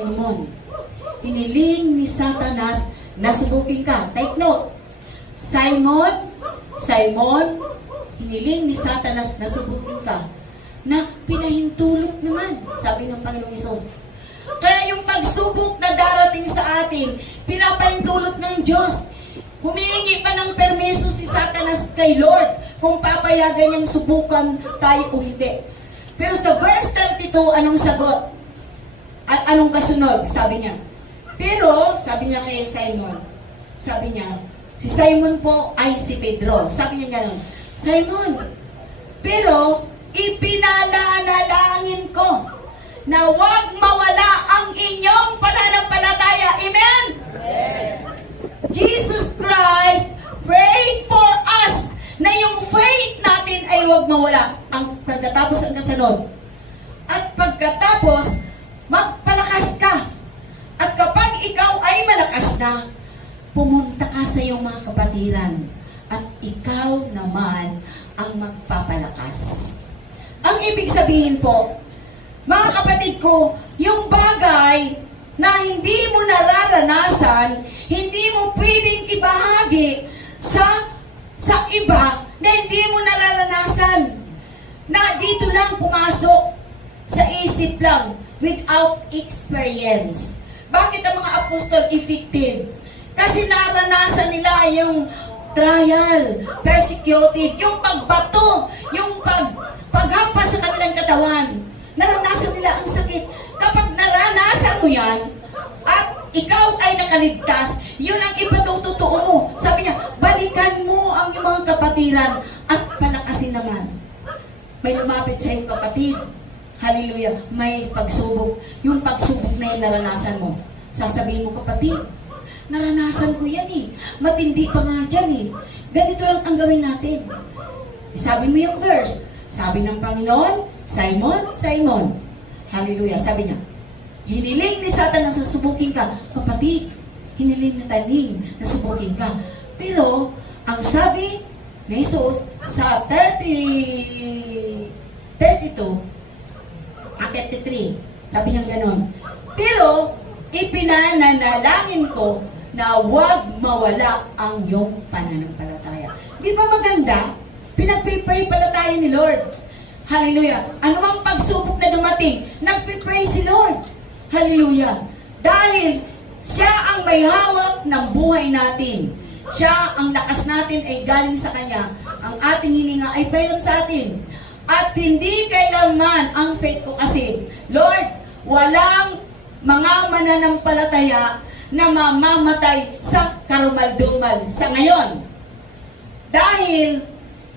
Simon, hiniling ni Satanas na subukin ka. Take note. Simon, hiniling ni Satanas na subukin ka. Na pinahintulot naman, sabi ng Panginoong Hesus. Kaya yung pagsubok na darating sa atin, pinapahintulot ng Diyos. Humihingi pa ng permiso si Satanas kay Lord kung papayagan niyang subukan tayo o hindi. Pero sa verse 32, anong sagot? At anong kasunod? Sabi niya. Pero, sabi niya kay Simon, sabi niya, si Simon po ay si Pedro. Sabi niya gano'n, Simon, pero ipinananalangin ko na huwag mawala ang inyong pananampalataya. Amen? Jesus Christ prayed for us na yung faith natin ay huwag mawala. Ang pagkatapos ang kasunod. At pagkatapos, magpalakas ka. At kapag ikaw ay malakas na, pumunta ka sa iyong mga kapatiran. At ikaw naman ang magpapalakas. Ang ibig sabihin po, mga kapatid ko, yung bagay na hindi mo nararanasan, hindi mo pwedeng ibahagi sa iba na hindi mo nararanasan. Na dito lang pumasok sa isip lang, without experience. Bakit ang mga apostol effective? Kasi naranasan nila yung trial, persecuted, yung pagbato, yung paghampas sa kanilang katawan. Naranasan nila ang sakit. Kapag naranasan mo yan, at ikaw ay nakaligtas, yun ang ipatutotoo mo. Sabi niya, balikan mo ang iyong mga kapatiran at palakasin naman. May lumapit sa iyong kapatid. Hallelujah. May pagsubok. Yung pagsubok na yung naranasan mo. Sasabihin mo, kapatid, naranasan ko yan eh. Matindi pa nga dyan eh. Ganito lang ang gawin natin. Sabi mo yung verse. Sabi ng Panginoon, Simon, Simon. Hallelujah. Sabi niya, hiniling ni Satanas na subukin ka. Kapatid, hiniling na taning na subukin ka. Pero, ang sabi ni Jesus sa 32 at 33, sabi niya ganon. Pero, ipinananalangin ko na huwag mawala ang iyong pananampalataya. Di ba maganda? Pinagpipray pala tayo ni Lord. Hallelujah. Ano mang pagsubok na dumating, nagpipray si Lord. Hallelujah. Dahil siya ang may hawak ng buhay natin. Siya, ang lakas natin ay galing sa Kanya. Ang ating hininga ay mayroon sa atin. At hindi kailanman ang faith ko kasi, Lord, walang mga mananampalataya na mamamatay sa karumaldumal sa ngayon. Dahil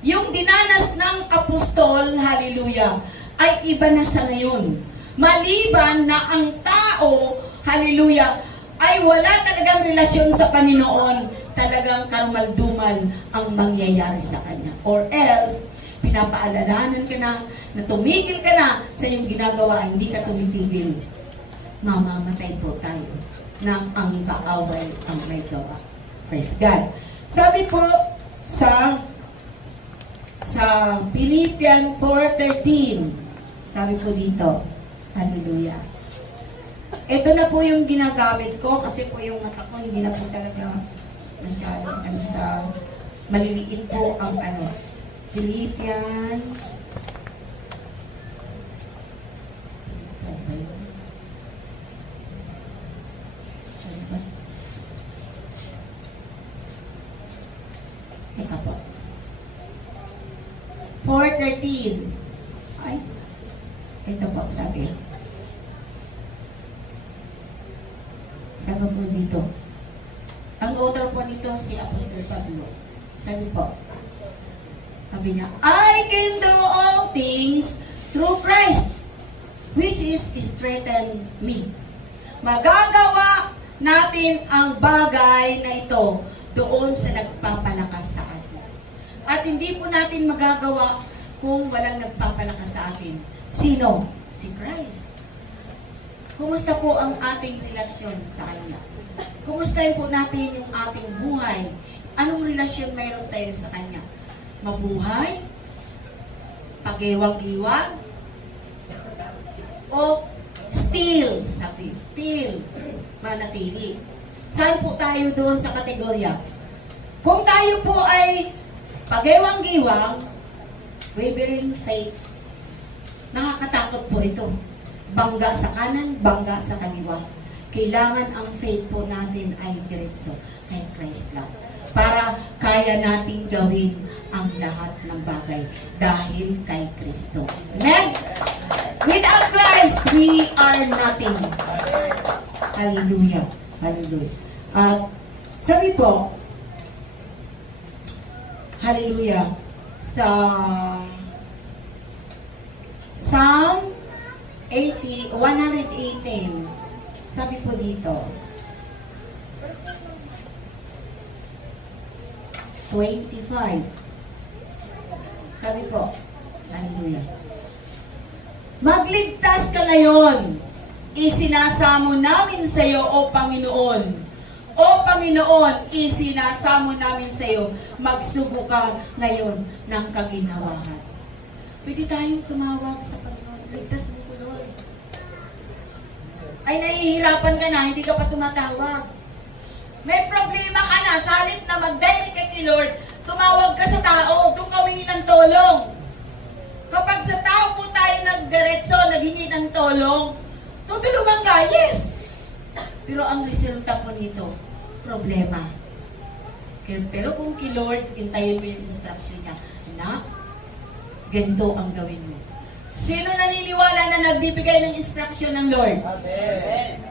yung dinanas ng apostol, hallelujah, ay iba na sa ngayon. Maliban na ang tao, hallelujah, ay wala talagang relasyon sa Panginoon, talagang karumaldumal ang mangyayari sa kanya. Or else, pinapaalalahanan ka na tumigil ka na sa iyong ginagawa, hindi ka tumitigil. Mamamatay po tayo ng ang kaaway ang may gawa. Praise God. Sabi po sa Philippians 4:13, sabi po dito, hallelujah. Ito na po yung ginagamit ko kasi po yung mata ko hindi na po talaga masyadong sa maliliit po ang Philippians. Teka po. 4:13. Ay, ito po sabi. Sabi po dito. Ang author po nito si Apostol Pablo. Sabi po. Sabi niya, I can do all things through Christ, which is strengthen me. Magagawa natin ang bagay na ito doon sa nagpapalakas sa atin. At hindi po natin magagawa kung walang nagpapalakas sa atin. Sino? Si Christ. Kumusta po ang ating relasyon sa Kanya? Kumustahin po natin yung ating buhay? Anong relasyon mayroon tayo sa Kanya? Mabuhay? Pagiwang-giwang? O still, sabi, still, manatili. Saan po tayo doon sa kategorya? Kung tayo po ay pag-ewang-giwang, wavering faith, nakakatakot po ito. Bangga sa kanan, bangga sa kaliwa. Kailangan ang faith po natin ay diretso kay Christ lang. Para kaya nating gawin ang lahat ng bagay dahil kay Kristo. Amen? Without Christ, we are nothing. Hallelujah. Hallelujah. At sabi po, hallelujah, sa Psalm 118, sabi po dito, 25. Sabi po, hallelujah. Magligtas ka ngayon. Isinasamo namin sa iyo, O Panginoon. O Panginoon, isinasamo namin sa iyo. Magsugo ka ngayon ng kaginawahan. Pwede tayong tumawag sa Panginoon. Ligtas mo ko, Lord. Ay, nahihirapan ka na, hindi ka pa tumatawag. May problema ka na, sa halip na mag-direct kay Lord, tumawag ka sa tao, kung kawingin ng tulong. Kapag sa tao po tayo nagdiretso, naghingi ng tulong, tutulungan ka, yes. Pero ang resulta po nito, problema. Pero kung kay Lord, hintayin mo yung instruction niya, na, ganito ang gawin mo. Sino naniniwala na nagbibigay ng instruction ng Lord? Amen.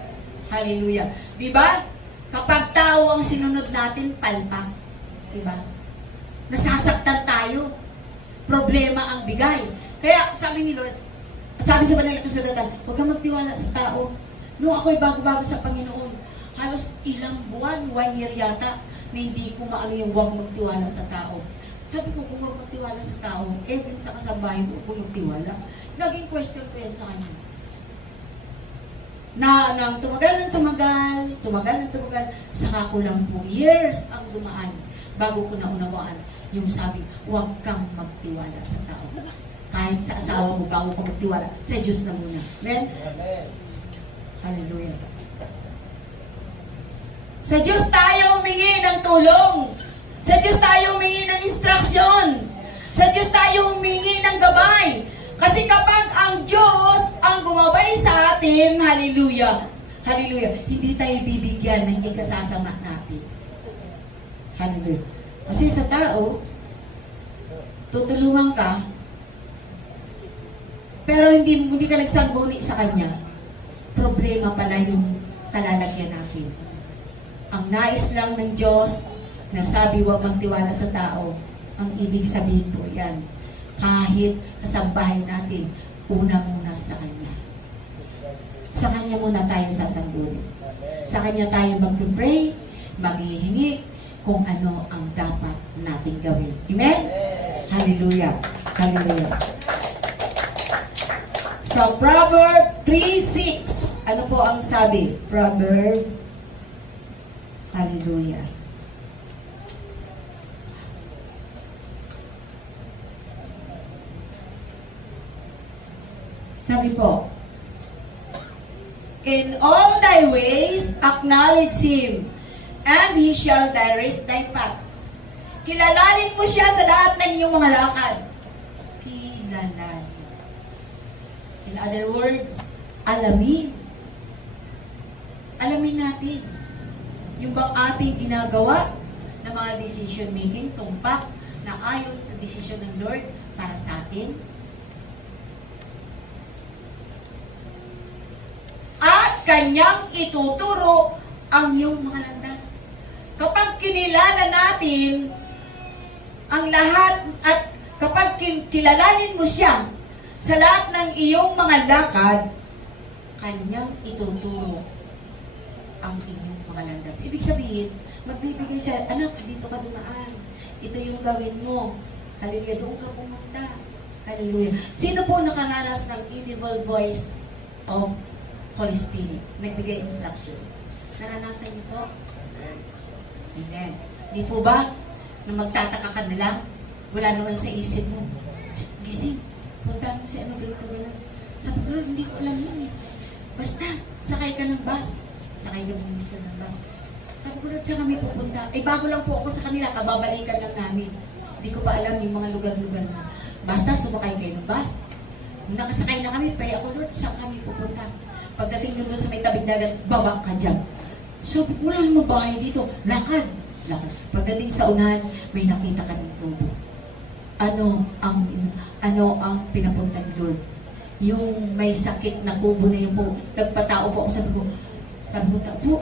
Hallelujah. Diba? Kapag tao ang sinunod natin, palpak. Diba? Nasasaktan tayo. Problema ang bigay. Kaya sabi ni Lord, sabi sa banal na kasulatan, huwag kang magtiwala sa tao. Nung ako'y bago-bago sa Panginoon, halos ilang buwan, 1 year yata, na hindi ko maano yung huwag magtiwala sa tao. Sabi ko, kung huwag magtiwala sa tao, even sa kasabahay ko, kung magtiwala. Naging question ko yan sa kanya. Na nang tumagal, saka ko lang po years ang dumaan bago ko naunawaan yung sabi, huwag kang magtiwala sa tao. Kahit sa asawa mo, bago ka magtiwala, sa Diyos na muna. Amen? Amen. Hallelujah. Sa Diyos tayo humingi ng tulong. Sa Diyos tayo humingi ng instruksyon. Sa Diyos tayo humingi ng gabay. Kasi kapag ang Diyos ang gumabay sa atin, hallelujah, hallelujah, hindi tayo bibigyan ng ikasasama natin. Hallelujah. Kasi sa tao, tutulungan ka, pero hindi ka nagsangguni sa kanya, problema pala yung kalalagyan natin. Ang nais lang ng Diyos, na sabi huwag magtiwala sa tao, ang ibig sabihin po yan, kahit kasambahay natin, una muna sa Kanya. Sa Kanya muna tayo sasangguni. Sa Kanya tayo mag-pray, maghihingi kung ano ang dapat nating gawin. Amen? Hallelujah. Hallelujah. So, Proverb 3:6. Ano po ang sabi? Proverb. Hallelujah. Sabi po, in all thy ways, acknowledge Him, and He shall direct thy paths. Kilalanin mo siya sa lahat ng iyong mga lakad. Kilalanin. In other words, alamin. Alamin natin. Yung bang ating ginagawa na mga decision making, tumpak na ayon sa decision ng Lord para sa atin. Kanyang ituturo ang iyong mga landas. Kapag kinilala natin ang lahat at kapag kilalanin mo siya sa lahat ng iyong mga lakad, kanyang ituturo ang inyong mga landas. Ibig sabihin, magbibigay siya, anak, dito ka dumaan. Ito yung gawin mo. Hallelujah, doon ka pumunta. Hallelujah. Sino po nakaranas ng audible voice of Holy Spirit, nagbigay instruction? Naranasan niyo po? Amen. Di po ba, nung magtataka ka nila, wala naman sa isip mo, gising, punta mo si ano, ganito. Sabi ko, hindi ko alam yun eh. Basta, sakay ka ng bus. Sakay na ng mister ng bus. Sabi ko, Lord, saan kami pupunta? Eh, bago lang po ako sa kanila, kababalikan lang namin. Hindi ko pa alam yung mga lugar-lugar na. Basta, sumakay kayo ng bus. Nung nakasakay na kami, paya ako, Lord, saan kami pupunta? Pagdating nun sa may tabing dagat, baba ka dyan. Sabi ko, wala namang bahay dito. Lakad. Lakad. Pagdating sa unahan, may nakita kaming kubo. Ano ang pinapunta ni Lord? Yung may sakit na kubo na yun po. Nagpatao po ako, sabi ko,